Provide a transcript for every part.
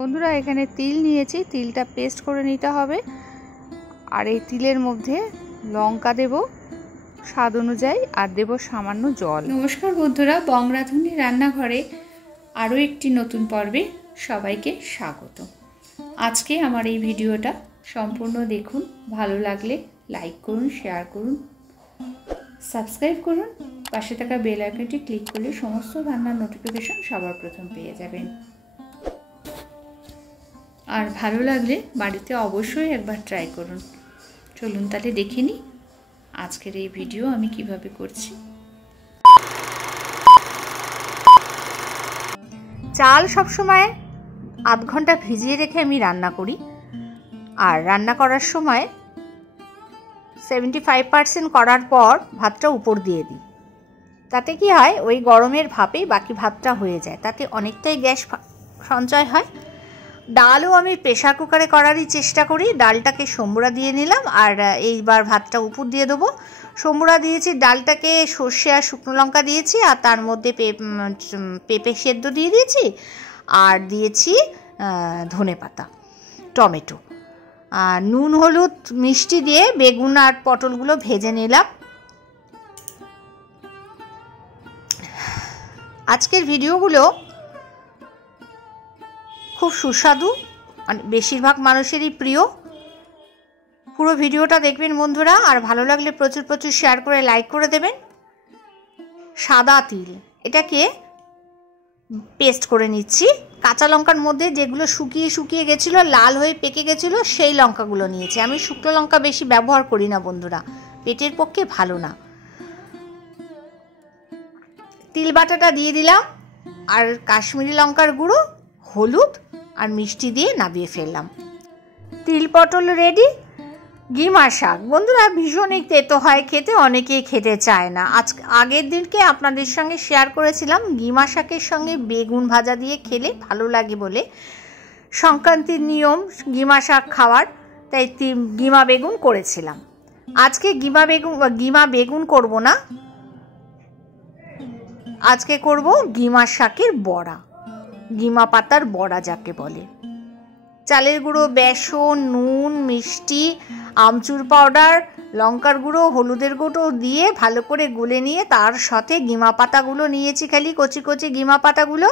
বন্ধুরা এখানে তিল নিয়েছি, তিলটা পেস্ট করে নিতে হবে। আর এই তিলের মধ্যে লঙ্কা দেব স্বাদ অনুযায়ী, আর দেব সামান্য জল। নমস্কার বন্ধুরা, বং রাঁধুনি রান্নাঘরে আরও একটি নতুন পর্বে সবাইকে স্বাগত। আজকে আমার এই ভিডিওটা সম্পূর্ণ দেখুন, ভালো লাগলে লাইক করুন, শেয়ার করুন, সাবস্ক্রাইব করুন, পাশে থাকা বেল আইকনটি ক্লিক করলে সমস্ত রান্নার নোটিফিকেশন সবার প্রথম পেয়ে যাবেন। আর ভালো লাগলে বাড়িতে অবশ্যই একবার ট্রাই করুন। চলুন তাহলে দেখে নিই আজকের এই ভিডিও আমি কিভাবে করছি। চাল সবসময় আধ ঘন্টা ভিজিয়ে রেখে আমি রান্না করি। আর রান্না করার সময় 75% করার পর ভাতটা উপর দিয়ে দিই। তাতে কি হয়, ওই গরমের ভাপেই বাকি ভাতটা হয়ে যায়, তাতে অনেকটাই গ্যাস সঞ্চয় হয়। ডালও আমি প্রেশার কুকারে করারই চেষ্টা করি। ডালটাকে সম্বুরা দিয়ে নিলাম, আর এইবার ভাতটা উপর দিয়ে দেবো। সম্বুরা দিয়েছি, ডালটাকে সর্ষে আর শুকনো লঙ্কা দিয়েছি, আর তার মধ্যে পেঁপে সেদ্ধ দিয়ে দিয়েছি, আর দিয়েছি ধনেপাতা, টমেটো, আর নুন হলুদ মিষ্টি দিয়ে বেগুন আর পটলগুলো ভেজে নিলাম। আজকের ভিডিওগুলো খুব সুস্বাদু, বেশিরভাগ মানুষেরই প্রিয়। পুরো ভিডিওটা দেখবেন বন্ধুরা, আর ভালো লাগলে প্রচুর প্রচুর শেয়ার করে লাইক করে দেবেন। সাদা তিল, এটাকে পেস্ট করে নিচ্ছি। কাঁচা লঙ্কার মধ্যে যেগুলো শুকিয়ে শুকিয়ে গেছিলো, লাল হয়ে পেকে গেছিলো, সেই লঙ্কাগুলো নিয়েছি। আমি শুকনো লঙ্কা বেশি ব্যবহার করি না বন্ধুরা, পেটের পক্ষে ভালো না। তিল বাটাটা দিয়ে দিলাম, আর কাশ্মীরি লঙ্কার গুঁড়ো, হলুদ আর মিষ্টি দিয়ে নামিয়ে ফেললাম। তিল পটল রেডি। গিমা শাক বন্ধুরা ভীষণই তেতো হয় খেতে, অনেকেই খেতে চায় না। আগের দিনকে আপনাদের সঙ্গে শেয়ার করেছিলাম গিমা শাকের সঙ্গে বেগুন ভাজা দিয়ে খেলে ভালো লাগে বলে। সংক্রান্তির নিয়ম গিমা শাক খাওয়ার, তাই গিমা বেগুন করেছিলাম। আজকে গিমা বেগুন করব না, আজকে করব গিমা শাকের বড়া, গিমা পাতার বড়া যাকে বলে। চালের গুঁড়ো, বেসন, নুন, মিষ্টি, আমচুর পাউডার, লঙ্কার গুঁড়ো, হলুদের গুঁড়ো দিয়ে ভালো করে গুলে নিয়ে তার সাথে গিমা পাতাগুলো নিয়েছি, খালি কচি কচি গিমা পাতাগুলো।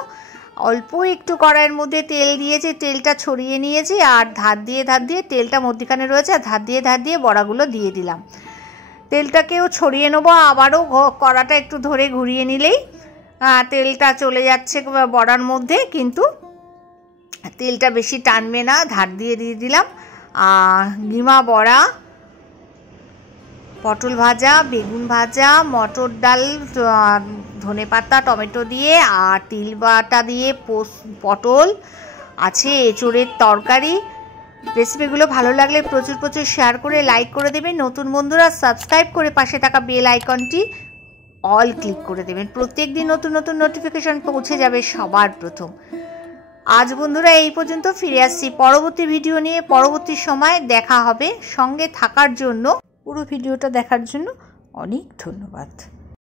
অল্প একটু কড়াইয়ের মধ্যে তেল দিয়েছি, তেলটা ছড়িয়ে নিয়েছি, আর ধার দিয়ে তেলটা মধ্যিখানে রয়েছে, আর ধার দিয়ে বড়াগুলো দিয়ে দিলাম। তেলটাকেও ছড়িয়ে নেবো, আবারও কড়াটা একটু ধরে ঘুরিয়ে নিলেই তেলটা চলে যাচ্ছে বড়ার মধ্যে, কিন্তু তেলটা বেশি টানবে না। ধার দিয়ে দিলাম গিমা বড়া, পটল ভাজা, বেগুন ভাজা, মটর ডাল, ধনেপাতা, টমেটো দিয়ে, আর তিল বাটা দিয়ে পটল আছে, এঁচোড়ের তরকারি। রেসিপিগুলো ভালো লাগলে প্রচুর প্রচুর শেয়ার করে লাইক করে দেবেন। নতুন বন্ধুরা সাবস্ক্রাইব করে পাশে থাকা বেল আইকনটি অল ক্লিক করে দেবেন। প্রত্যেক দিন নতুন নতুন নোটিফিকেশন পৌঁছে যাবে সবার প্রথম। আজ বন্ধুরা এই পর্যন্ত, ফিরে আসছি পরবর্তী ভিডিও নিয়ে। পরবর্তী সময় দেখা হবে। সঙ্গে থাকার জন্য, পুরো ভিডিওটা দেখার জন্য অনেক ধন্যবাদ।